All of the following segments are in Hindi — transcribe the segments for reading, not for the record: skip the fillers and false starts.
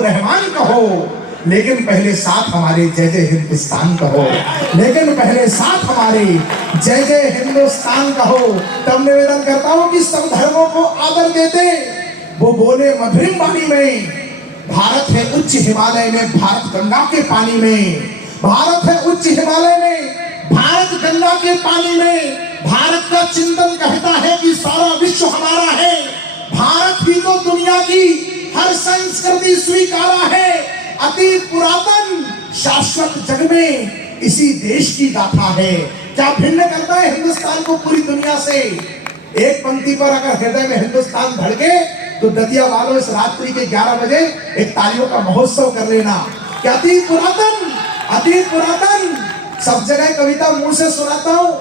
रहमान कहो, लेकिन पहले साथ हमारे जय जय हिंदुस्तान कहो, लेकिन पहले साथ हमारे जय जय हिंदुस्तान कहो। तब निवेदन करता हूं कि सब धर्मों को आदर देते वो बोले मधुरिम वाणी में, भारत है उच्च हिमालय में, भारत गंगा के पानी में, भारत है उच्च हिमालय में, भारत गंगा के पानी में। भारत का चिंतन कहता है कि सारा विश्व हमारा है, भारत ही तो दुनिया की हर संस्कृति स्वीकारा है। अति पुरातन शाश्वत जग में इसी देश की गाथा है। क्या भिन्न करता है हिंदुस्तान को पूरी दुनिया से? एक पंक्ति पर अगर हृदय में हिंदुस्तान धड़के तो दतिया वालों इस रात्रि के 11 बजे एक तालियों का महोत्सव कर लेना। क्या अति पुरातन सब जगह कविता मुंह से सुनाता हूं।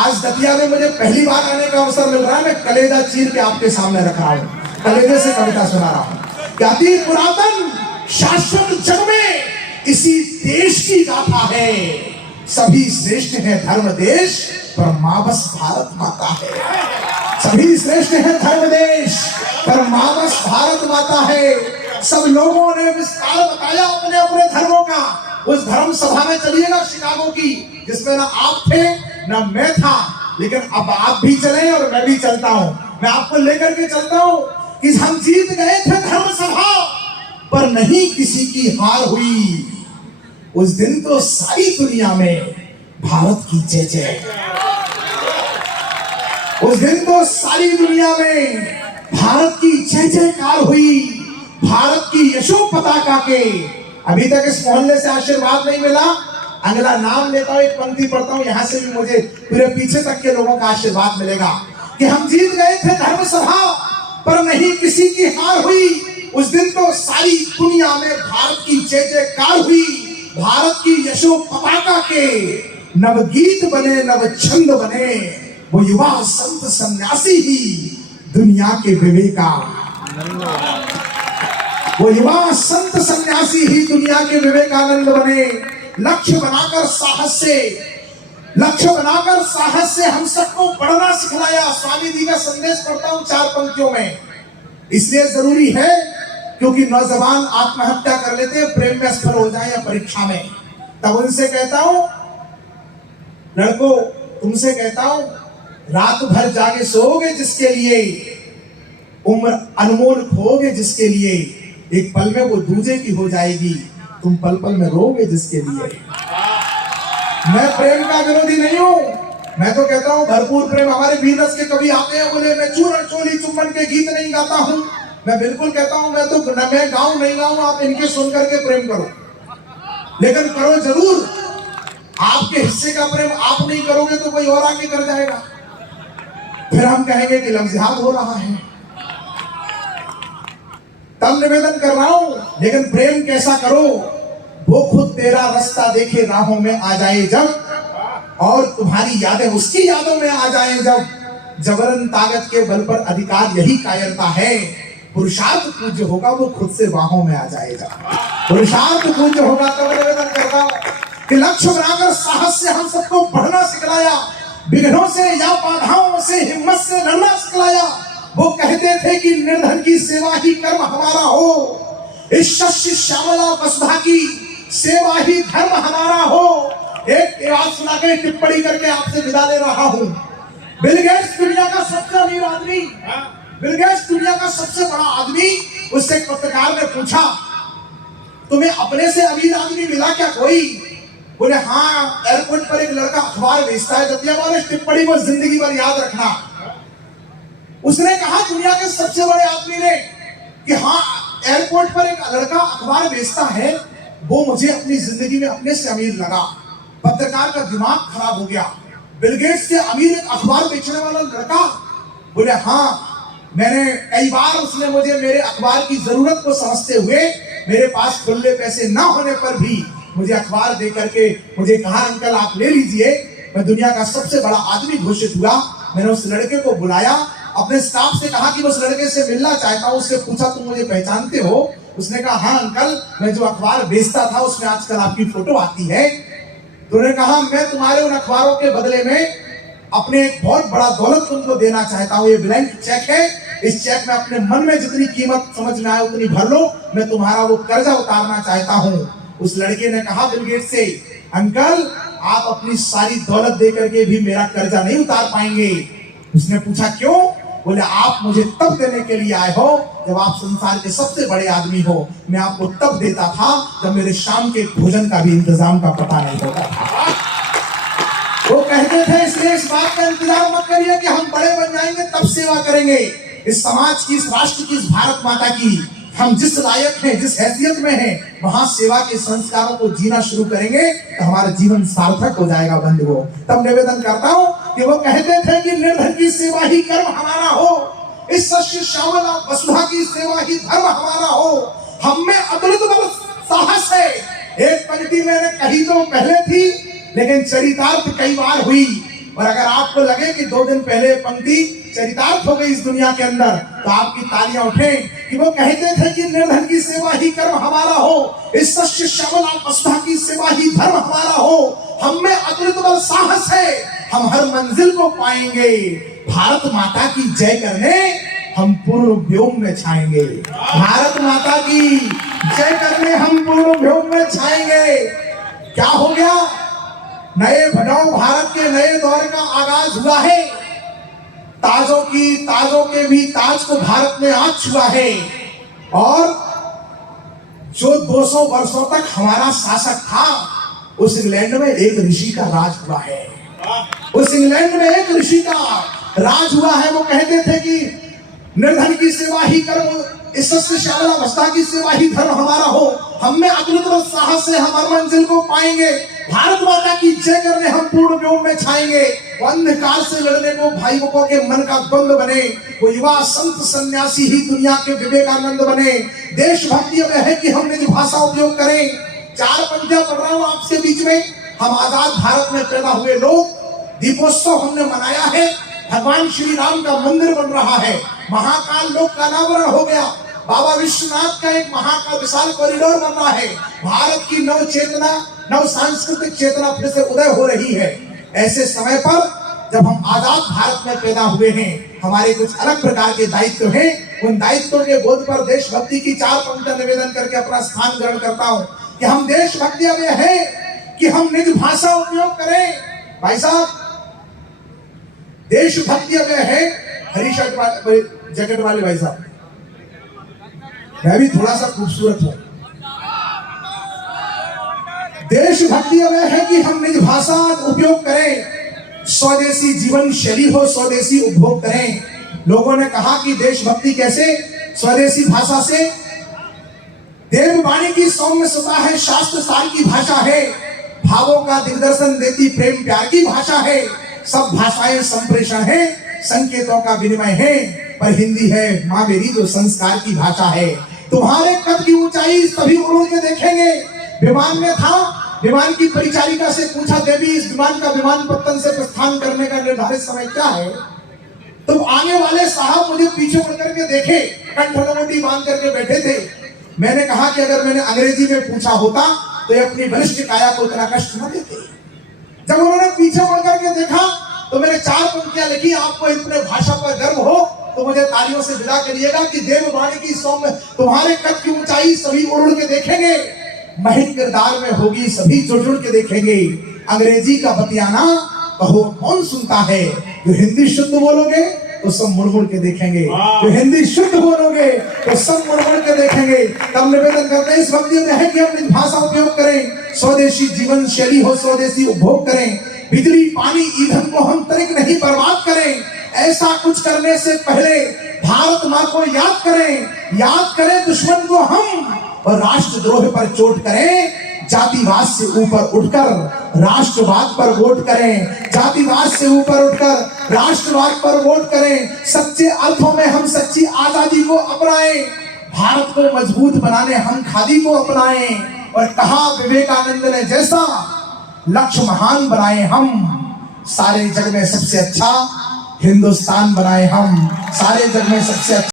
आज दतिया में मुझे पहली बार आने का अवसर मिल रहा है। मैं कलेजा चीर के आपके सामने रख रहा हूं, कलेजे से कविता सुना रहा हूं। क्या अति पुरातन शाश्वत जग में इसी देश की गाथा है। सभी श्रेष्ठ है धर्म देश, पर मां बस भारत माता है। सभी श्रेष्ठ है धर्म देश, पर मां बस भारत माता है। सब लोगों ने विस्तार बताया अपने अपने धर्मों का। उस धर्म सभा में चलिएगा शिकागो की, जिसमें ना आप थे ना मैं था, लेकिन अब आप भी चले और मैं भी चलता हूं। मैं आपको लेकर के चलता हूं कि हम जीत गए थे धर्म सभा, पर नहीं किसी की हार हुई। उस दिन तो सारी दुनिया में भारत की जय जय, उस दिन तो सारी दुनिया में भारत की जय जयकार हुई। भारत की यशो पताका के अभी तक इस मोहल्ले से आशीर्वाद नहीं मिला। अगला नाम लेता हूं, एक पंक्ति पढ़ता हूं, यहां से भी मुझे पूरे पीछे तक के लोगों का आशीर्वाद मिलेगा कि हम जीत गए थे धर्म सभा, पर नहीं किसी की हार हुई। उस दिन तो सारी दुनिया में भारत की जय जयकार हुई। भारत की यशो पताका के नवगीत बने, नव छंद बने। वो युवा संत सन्यासी ही दुनिया के विवेकानंद, वो युवा संत सन्यासी ही दुनिया के विवेकानंद बने। लक्ष्य बनाकर साहस से हम सबको पढ़ना सिखलाया। स्वामी जी का संदेश पढ़ता हूं 4 पंक्तियों में। इसलिए जरूरी है क्योंकि नौजवान आत्महत्या कर लेते हैं प्रेम में असफल हो जाए या परीक्षा में। तब उनसे कहता हूं, लड़कों तुमसे कहता हूं, रात भर जागे सोओगे जिसके लिए, उम्र अनमोल खोओगे जिसके लिए, एक पल में वो दूजे की हो जाएगी, तुम पल पल में रोओगे जिसके लिए। मैं प्रेम का विरोधी नहीं हूं, मैं तो कहता हूं भरपूर प्रेम। हमारे वीरस के कवि आते हैं, बोले मैं चूरण चोली चुम्बन के गीत नहीं गाता हूं। मैं बिल्कुल कहता हूं, मैं तो मैं गाऊं नहीं गाऊं, आप इनके सुन करके प्रेम करो, लेकिन करो जरूर। आपके हिस्से का प्रेम आप नहीं करोगे तो कोई और आके कर जाएगा, फिर हम कहेंगे कि लफ्ज़िहात हो रहा है। तब निवेदन कर रहा हूं, लेकिन प्रेम कैसा करो, वो खुद तेरा रास्ता देखे राहों में आ जाए जब, और तुम्हारी यादें उसकी यादों में आ जाए जब। जबरन ताकत के बल पर अधिकार यही कायरता है, पुरुषार्थ पूज्य होगा वो खुद से बाहों में आ जाएगा। पुरुषार्थ पूज्य होगा। तब निवेदन करता हूं कि लक्ष्य बनाकर साहस से हम सबको बढ़ना सिखलाया, विघ्नों से या बाधाओं से हिम्मत से लड़ना सिखलाया। वो कहते थे कि निर्धन की सेवा ही कर्म हमारा हो, इस शस्य श्यामला वसुधा की सेवा ही धर्म हमारा हो। एक बात सुना के टिप्पणी करके आपसे विदा ले रहा हूं। बिल गेट्स दुनिया का सबसे अमीर आदमी, बिल गेट्स दुनिया का सबसे बड़ा आदमी, उससे एक पत्रकार ने पूछा तुम्हें अपने से अमीर आदमी मिला क्या कोई? बोले हाँ, एयरपोर्ट पर एक लड़का अखबार बेचता है। दतिया वाले टिप्पणी को जिंदगी भर याद रखना। उसने कहा दुनिया के सबसे बड़े आदमी ने कि हाँ, एयरपोर्ट पर एक लड़का अखबार बेचता है, वो मुझे अपनी जिंदगी में अपने से अमीर लगा। पत्रकार का दिमाग खराब हो गया। बिल गेट्स से अमीर एक अखबार बेचने वाला लड़का? बोले हाँ, मैंने कई बार उसने मुझे मेरे अखबार की जरूरत को समझते हुए मेरे पास खुले पैसे ना होने पर भी मुझे अखबार दे करके मुझे कहा अंकल आप ले लीजिए, मैं दुनिया का सबसे बड़ा आदमी घोषित हुआ। मैंने उस लड़के को बुलाया, अपने स्टाफ से कहा कि उस लड़के से मिलना चाहता हूं। उससे पूछा तुम मुझे पहचानते हो? उसने कहा हाँ अंकल, मैं जो अखबार बेचता था उसमें आजकल आपकी फोटो आती है। तो उन्होंने कहा मैं तुम्हारे उन अखबारों के बदले में अपने एक बहुत बड़ा दौलत तुमको देना चाहता हूं, ये ब्लैंक चेक है, इस चेक में अपने मन में जितनी कीमत समझ में आए उतनी भर लो, मैं तुम्हारा वो कर्जा उतारना चाहता हूँ। उस लड़के ने कहा बिल गेट्स से, अंकल आप अपनी सारी दौलत दे करके भी मेरा कर्जा नहीं उतार पाएंगे। उसने पूछा क्यों? बोले आप मुझे तब देने के लिए आए हो जब आप संसार के सबसे बड़े आदमी हो। मैं आपको तब देता था जब मेरे शाम के भोजन का भी इंतजाम का पता नहीं होता था। वो कहते थे इसलिए इस बात का इंतजार मत करिए कि हम बड़े बन जाएंगे तब सेवा करेंगे। इस समाज की, इस राष्ट्र की, इस भारत माता की हम जिस लायक हैं, जिस हैसियत में हैं, वहां सेवा के संस्कारों को जीना शुरू करेंगे तो हमारा जीवन सार्थक हो जाएगा बंधुओं। तब निवेदन करता हूं कि वो कहते थे कि निर्धन की सेवा ही कर्म हमारा हो, इस सस्य श्यामल वसुधा की सेवा ही धर्म हमारा हो, हम में अतुलित बल साहस है। एक पंक्ति मैंने कही तो पहले थी लेकिन चरितार्थ कई बार हुई, और अगर आपको लगे कि 2 दिन पहले पंक्ति चरितार्थ हो गई इस दुनिया के अंदर तो आपकी तालियां उठें कि वो कहते थे कि निर्धन की सेवा ही कर्म हमारा हो, इस सस्य श्यामल वसुधा की सेवा ही धर्म हमारा हो, हम में अतुलित बल साहस है, हम हर मंजिल को पाएंगे, भारत माता की जय करने हम पूर्ण व्योम में छाएंगे, भारत माता की जय करने हम पूर्ण व्योम में छाएंगे। क्या हो गया? नए नव भारत के नए दौर का आगाज हुआ है। ताजों के भी ताज को भारत ने आज छुआ है, और जो 200 वर्षों तक हमारा शासक था उस इंग्लैंड में एक ऋषि का राज हुआ है, उस इंग्लैंड में एक ऋषि का राज हुआ है। वो कहते थे कि निर्धन की सेवा ही कर्म, इस सस्य श्यामला वसुधा की सेवा ही धर्म हमारा हो, हम में अतुलित साहस से हम हर मंजिल को पाएंगे, भारत माता की जय करने हम पूर्ण व्योम में छाएंगे। अंधकार से लड़ने को भाई बहनों के मन का द्वंद्व बने, वो युवा संत सन्यासी ही दुनिया के विवेकानंद बने। देशभक्ति अब है कि हम निज भाषा उपयोग करें। 4 पंक्तियां पढ़ रहा हूं आपके बीच में। हम आजाद भारत में पैदा हुए लोग, दीपोत्सव हमने मनाया है, भगवान श्री राम का मंदिर बन रहा है, महाकाल लोक का अनावरण हो गया, बाबा विश्वनाथ का एक महाकाल विशाल कॉरिडोर बन रहा है, भारत की नव चेतना, नव सांस्कृतिक चेतना फिर से उदय हो रही है। ऐसे समय पर जब हम आजाद भारत में पैदा हुए हैं, हमारे कुछ अलग प्रकार के दायित्व हैं। उन दायित्वों के बोध पर देशभक्ति की 4 पंक्तियां निवेदन करके अपना स्थान ग्रहण करता हूं कि हम देशभक्ति में है कि हम निज भाषा उपयोग करें। भाई साहब, देशभक्ति में है, हरी शर्ट वाले, जैकेट वाले भाई साहब, मैं भी थोड़ा सा खूबसूरत हूं। देशभक्ति में है कि हम निज भाषा उपयोग करें, स्वदेशी जीवन शैली हो, स्वदेशी उपभोग करें। लोगों ने कहा कि देशभक्ति कैसे? स्वदेशी भाषा से। देववाणी की सौम्य सुधा है, शास्त्र सार की भाषा है, भावों का दिग्दर्शन देती प्रेम प्यार की भाषा है। सब भाषाएं संप्रेषण है, संकेतों का विनिमय है, पर हिंदी है माँ मेरी जो संस्कार की भाषा है। तुम्हारे कद की ऊंचाई सभी उड़ के देखेंगे। विमान में था, विमान की परिचारिका से पूछा, देवी इस विमान का विमानपत्तन से प्रस्थान करने का निर्धारित समय क्या है? तो आने वाले साहब मुझे पीछे मुड़ करके देखे, कंठलंगोटी बांध करके बैठे थे। मैंने कहा कि अगर मैंने अंग्रेजी में पूछा होता तो ये अपनी बलिष्ठ काया को इतना कष्ट न देते। जब उन्होंने पीछे मुड़ करके देखा तो मैंने 4 पंक्तियां लिखी, आपको इतने भाषा पर गर्व हो तो मुझे तालियों से विदा करिएगा कि देववाणी की सौम्य, तुम्हारे कद की ऊंचाई सभी उड़ के देखेंगे, महिम किरदार में होगी सभी जुड़ के देखेंगे। अंग्रेजी का बतियाना कहो कौन सुनता है, जो हिंदी शुद्ध बोलोगे तो सब मुड़ के देखेंगे, जो हिंदी शुद्ध बोलोगे तो सब मुड़ के देखेंगे। तब निवेदन करते हैं इस वक्त में है कि हम भाषा उपयोग करें, स्वदेशी जीवन शैली हो, स्वदेशी उपभोग करें, बिजली पानी ईंधन को हम तरीक नहीं बर्बाद करें। ऐसा कुछ करने से पहले भारत माँ को याद करें दुश्मन को हम, और राष्ट्रद्रोह पर चोट करें, जातिवाद से ऊपर उठकर राष्ट्रवाद पर वोट करें, जातिवाद से ऊपर उठकर राष्ट्रवाद पर वोट करें। सच्चे अर्थों में हम सच्ची आजादी को अपनाएं, भारत को मजबूत बनाने हम खादी को अपनाएं, और कहा विवेकानंद ने जैसा लक्ष्य महान बनाए हम, सारे जग में सबसे अच्छा हिंदुस्तान बनाए हम, सारे जग में सबसे अच्छा